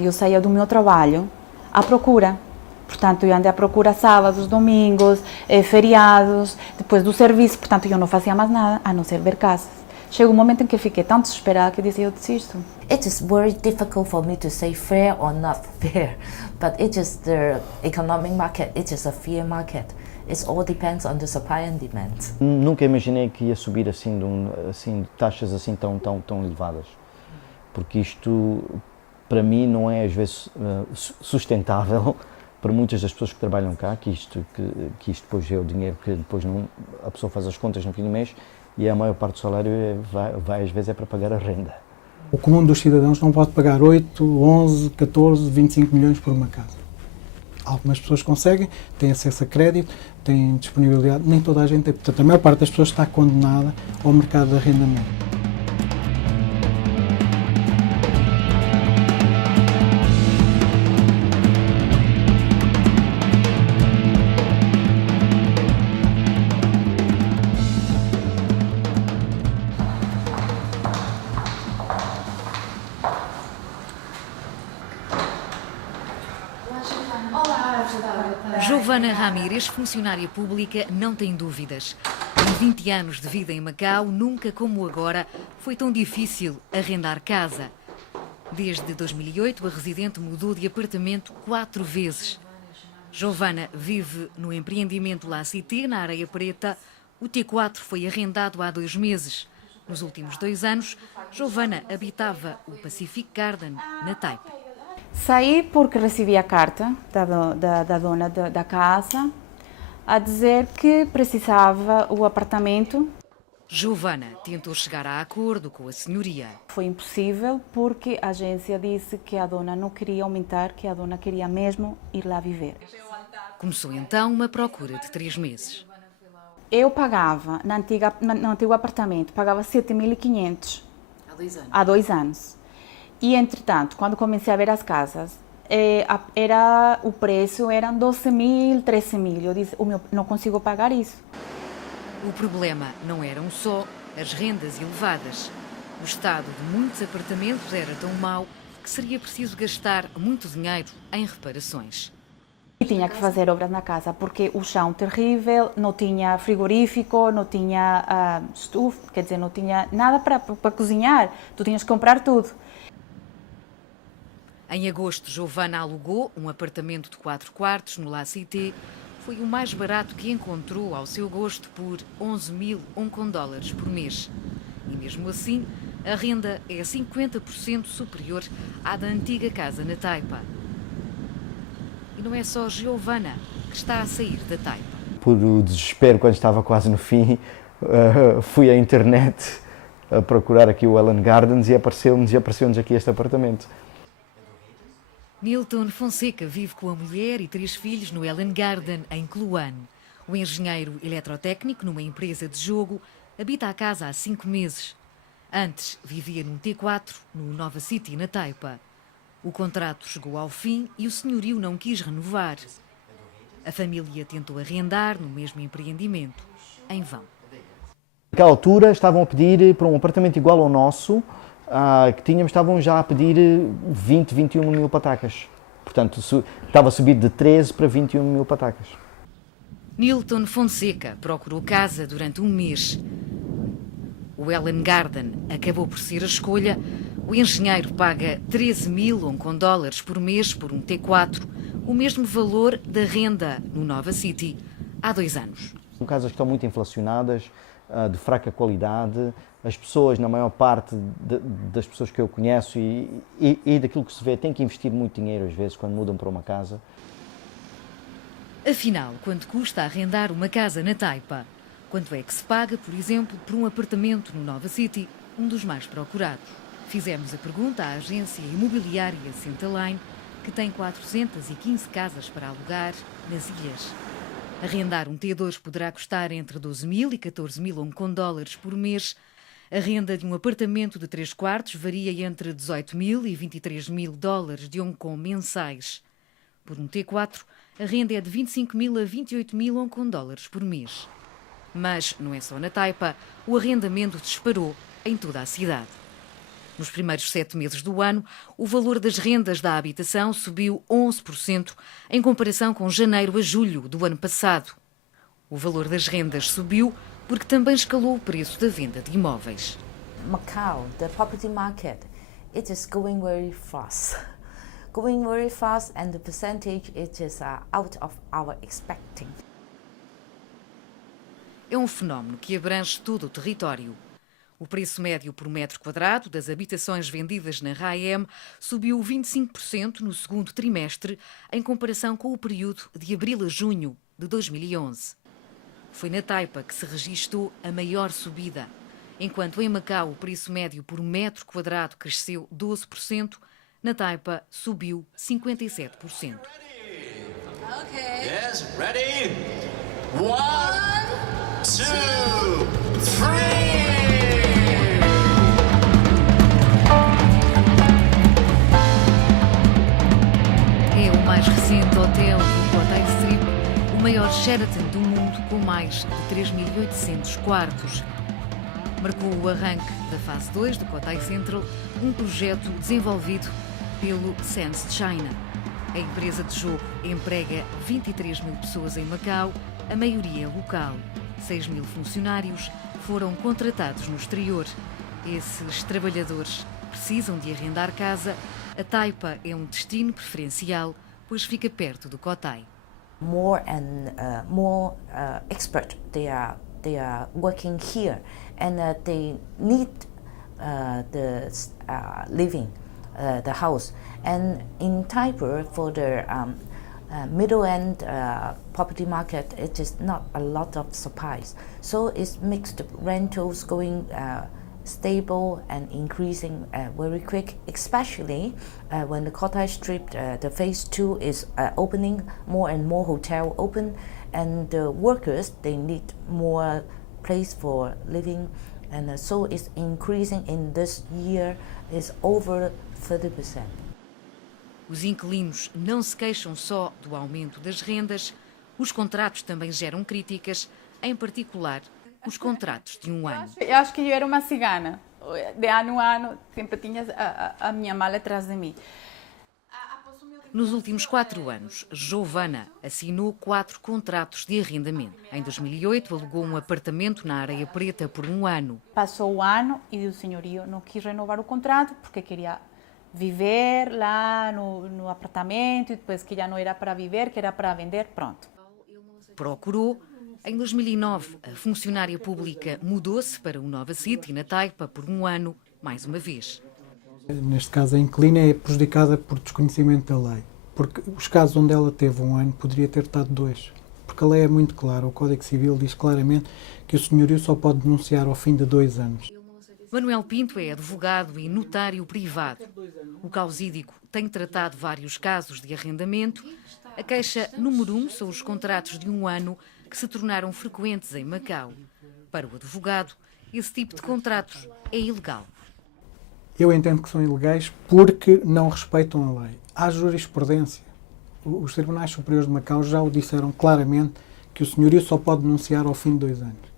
Portanto, eu saía do meu trabalho à procura. Portanto, eu andei à procura sábados, domingos, feriados, depois do serviço. Portanto, eu não fazia mais nada, a não ser ver casas. Chegou um momento em que eu fiquei tão desesperada que eu disse, eu desisto. It is very difficult for me to say fair or not fair, but it is the economic market, it is a fair market. It all depends on the supply and demand. Nunca imaginei que ia subir assim taxas assim tão elevadas, porque isto para mim não é às vezes sustentável para muitas das pessoas que trabalham cá, que isto depois é o dinheiro que depois a pessoa faz as contas no fim do mês e a maior parte do salário vai às vezes é para pagar a renda. O comum dos cidadãos não pode pagar 8, 11, 14, 25 milhões por uma casa. Algumas pessoas conseguem, têm acesso a crédito, têm disponibilidade, nem toda a gente tem. Portanto, a maior parte das pessoas está condenada ao mercado de arrendamento. Giovana Ramírez, funcionária pública, não tem dúvidas. Em 20 anos de vida em Macau, nunca como agora foi tão difícil arrendar casa. Desde 2008, a residente mudou de apartamento 4 vezes. Giovana vive no empreendimento La Cité, na Areia Preta. O T4 foi arrendado há 2 meses. Nos últimos 2 anos, Giovana habitava o Pacific Garden, na Taipa. Saí porque recebi a carta da dona da casa a dizer que precisava o apartamento. Giovana tentou chegar a acordo com a senhoria. Foi impossível porque a agência disse que a dona não queria aumentar, que a dona queria mesmo ir lá viver. Começou então uma procura de 3 meses. Eu pagava, no antigo apartamento, pagava 7.500 há 2 anos. E, entretanto, quando comecei a ver as casas, o preço era 12.000, 13.000. Eu disse, não consigo pagar isso. O problema não eram só as rendas elevadas. O estado de muitos apartamentos era tão mau que seria preciso gastar muito dinheiro em reparações. E tinha que fazer obras na casa, porque o chão terrível, não tinha frigorífico, não tinha estufa, quer dizer, não tinha nada para cozinhar. Tu tinhas que comprar tudo. Em agosto, Giovana alugou um apartamento de 4 quartos no La Cité. Foi o mais barato que encontrou ao seu gosto por 11.000 Hong Kong dólares por mês. E mesmo assim, a renda é 50% superior à da antiga casa na Taipa. E não é só Giovana que está a sair da Taipa. Por o desespero, quando estava quase no fim, fui à internet a procurar aqui o Ellen Gardens e apareceu-nos aqui este apartamento. Nilton Fonseca vive com a mulher e 3 filhos no Ellen Garden, em Kluan. O engenheiro eletrotécnico, numa empresa de jogo, habita a casa há 5 meses. Antes, vivia num T4, no Nova City, na Taipa. O contrato chegou ao fim e o senhorio não quis renovar. A família tentou arrendar no mesmo empreendimento, em vão. Naquela altura estavam a pedir para um apartamento igual ao nosso, que tínhamos, estavam já a pedir 20, 21 mil patacas. Portanto, estava a subir de 13 para 21 mil patacas. Nilton Fonseca procurou casa durante 1 mês. O Ellen Garden acabou por ser a escolha. O engenheiro paga 13.000 Hong Kong dólares por mês por um T4, o mesmo valor da renda no Nova City, há 2 anos. São casas que estão muito inflacionadas, de fraca qualidade. As pessoas, na maior parte das pessoas que eu conheço e daquilo que se vê, têm que investir muito dinheiro às vezes quando mudam para uma casa. Afinal, quanto custa arrendar uma casa na Taipa? Quanto é que se paga, por exemplo, por um apartamento no Nova City, um dos mais procurados? Fizemos a pergunta à agência imobiliária Centaline, que tem 415 casas para alugar nas ilhas. Arrendar um T2 poderá custar entre 12.000 e 14.000 Hong Kong dólares por mês. A renda de um apartamento de 3 quartos varia entre 18.000 e 23.000 dólares de Hong Kong mensais. Por um T4, a renda é de 25.000 a 28.000 Hong Kong dólares por mês. Mas não é só na Taipa, o arrendamento disparou em toda a cidade. Nos primeiros 7 meses do ano, o valor das rendas da habitação subiu 11% em comparação com janeiro a julho do ano passado. O valor das rendas subiu porque também escalou o preço da venda de imóveis. Macau, the property market, it is going very fast. Going very fast, and the percentage it is out of our expecting. É um fenómeno que abrange todo o território. O preço médio por metro quadrado das habitações vendidas na RAEM subiu 25% no segundo trimestre, em comparação com o período de abril a junho de 2011. Foi na Taipa que se registou a maior subida. Enquanto em Macau o preço médio por metro quadrado cresceu 12%, na Taipa subiu 57%. Okay. Yes, ready? 1, 2, 3. É o mais recente hotel do Cotai Strip, o maior Sheraton do mundo, com mais de 3.800 quartos. Marcou o arranque da fase 2 do Cotai Central, um projeto desenvolvido pelo Sands China. A empresa de jogo emprega 23 mil pessoas em Macau, a maioria local. 6 mil funcionários foram contratados no exterior. Esses trabalhadores precisam de arrendar casa. A Taipa é um destino preferencial, pois fica perto do Cotai. More expert they are working here, and they need the living. The house, and in Taipa for the middle-end property market, it is not a lot of supplies, so it's mixed rentals going stable and increasing very quick, especially when the Cotai Strip, the phase 2 is opening, more and more hotel open, and the workers, they need more place for living, and so it's increasing in this year, is over 30%. Os inquilinos não se queixam só do aumento das rendas, os contratos também geram críticas, em particular os contratos de um ano. Eu acho que eu era uma cigana. De ano a ano, sempre tinha a minha mala atrás de mim. Nos últimos 4 anos, Giovana assinou 4 contratos de arrendamento. Em 2008, alugou um apartamento na Areia Preta por 1 ano. Passou o ano e o senhorio não quis renovar o contrato porque queria viver lá no apartamento e depois que já não era para viver, que era para vender, pronto. Procurou. Em 2009, a funcionária pública mudou-se para o Nova City, na Taipa, por 1 ano, mais uma vez. Neste caso, a inquilina é prejudicada por desconhecimento da lei, porque os casos onde ela teve 1 ano poderia ter estado 2, porque a lei é muito clara, o Código Civil diz claramente que o senhorio só pode denunciar ao fim de 2 anos. Manuel Pinto é advogado e notário privado. O causídico tem tratado vários casos de arrendamento. A queixa número 1 são os contratos de 1 ano que se tornaram frequentes em Macau. Para o advogado, esse tipo de contratos é ilegal. Eu entendo que são ilegais porque não respeitam a lei. Há jurisprudência. Os tribunais superiores de Macau já o disseram claramente que o senhorio só pode denunciar ao fim de 2 anos.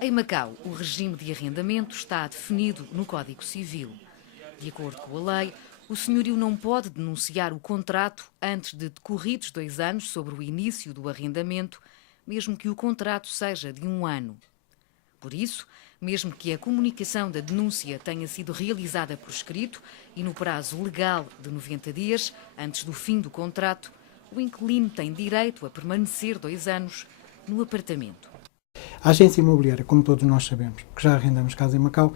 Em Macau, o regime de arrendamento está definido no Código Civil. De acordo com a lei, o senhorio não pode denunciar o contrato antes de decorridos 2 anos sobre o início do arrendamento, mesmo que o contrato seja de 1 ano. Por isso, mesmo que a comunicação da denúncia tenha sido realizada por escrito e no prazo legal de 90 dias, antes do fim do contrato, o inquilino tem direito a permanecer 2 anos no apartamento. A agência imobiliária, como todos nós sabemos, que já arrendamos casa em Macau,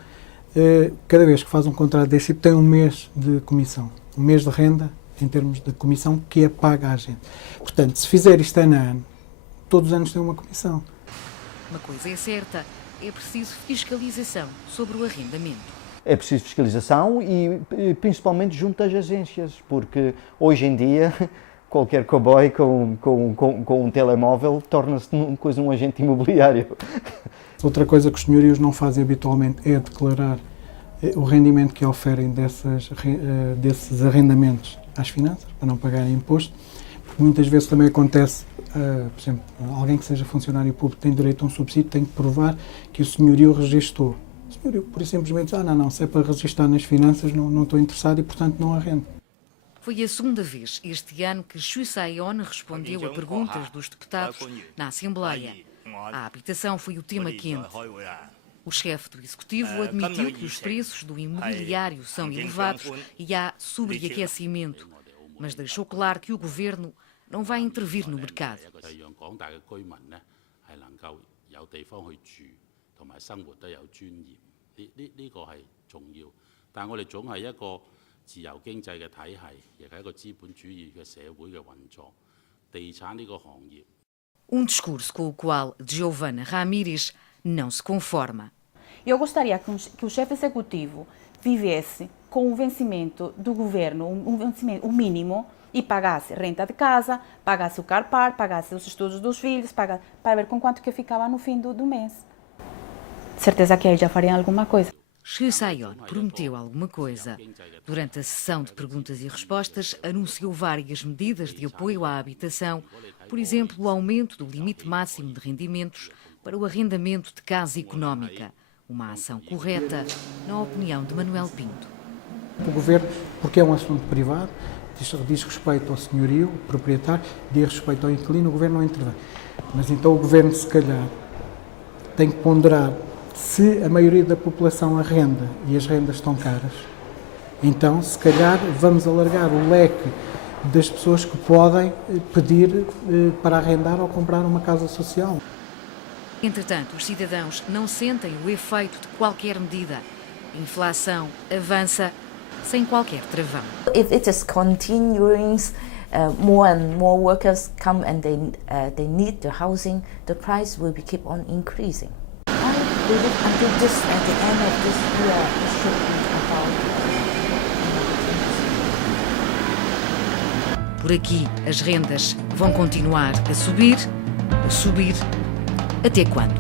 cada vez que faz um contrato desse tipo tem 1 mês de comissão, 1 mês de renda em termos de comissão que é paga à agente. Portanto, se fizer isto ano a ano, todos os anos tem uma comissão. Uma coisa é certa, é preciso fiscalização sobre o arrendamento. É preciso fiscalização e principalmente junto às agências, porque hoje em dia qualquer cowboy com um telemóvel torna-se um agente imobiliário. Outra coisa que os senhorios não fazem habitualmente é declarar o rendimento que oferem desses arrendamentos às finanças, para não pagarem imposto, porque muitas vezes também acontece, por exemplo, alguém que seja funcionário público tem direito a um subsídio, tem que provar que o senhorio registou O senhorio, por simplesmente, não, se é para registrar nas finanças, não estou interessado e, portanto, não arrendo. Foi a segunda vez este ano que Xu Sai-on respondeu a perguntas dos deputados na Assembleia. A habitação foi o tema quente. O chefe do Executivo admitiu que os preços do imobiliário são elevados e há sobreaquecimento, mas deixou claro que o governo não vai intervir no mercado. Um discurso com o qual Giovanna Ramírez não se conforma. Eu gostaria que o chefe executivo vivesse com o vencimento do governo, o mínimo, e pagasse renta de casa, pagasse o car park, pagasse os estudos dos filhos, para ver com quanto que ficava no fim do mês. Certeza que aí já fariam alguma coisa. Xu Sai-on prometeu alguma coisa. Durante a sessão de perguntas e respostas, anunciou várias medidas de apoio à habitação, por exemplo, o aumento do limite máximo de rendimentos para o arrendamento de casa económica. Uma ação correta, na opinião de Manuel Pinto. O governo, porque é um assunto privado, diz respeito ao senhorio, o proprietário, diz respeito ao inquilino, o governo não intervém. Mas então o governo, se calhar, tem que ponderar se a maioria da população arrenda e as rendas estão caras. Então, se calhar, vamos alargar o leque das pessoas que podem pedir para arrendar ou comprar uma casa social. Entretanto, os cidadãos não sentem o efeito de qualquer medida. A inflação avança sem qualquer travão. If it is continuing, more and more workers come and they need the housing, the price will keep on increasing. I believe until at the end of this year, it should be about. Por aqui, as rendas vão continuar a subir. Até quando?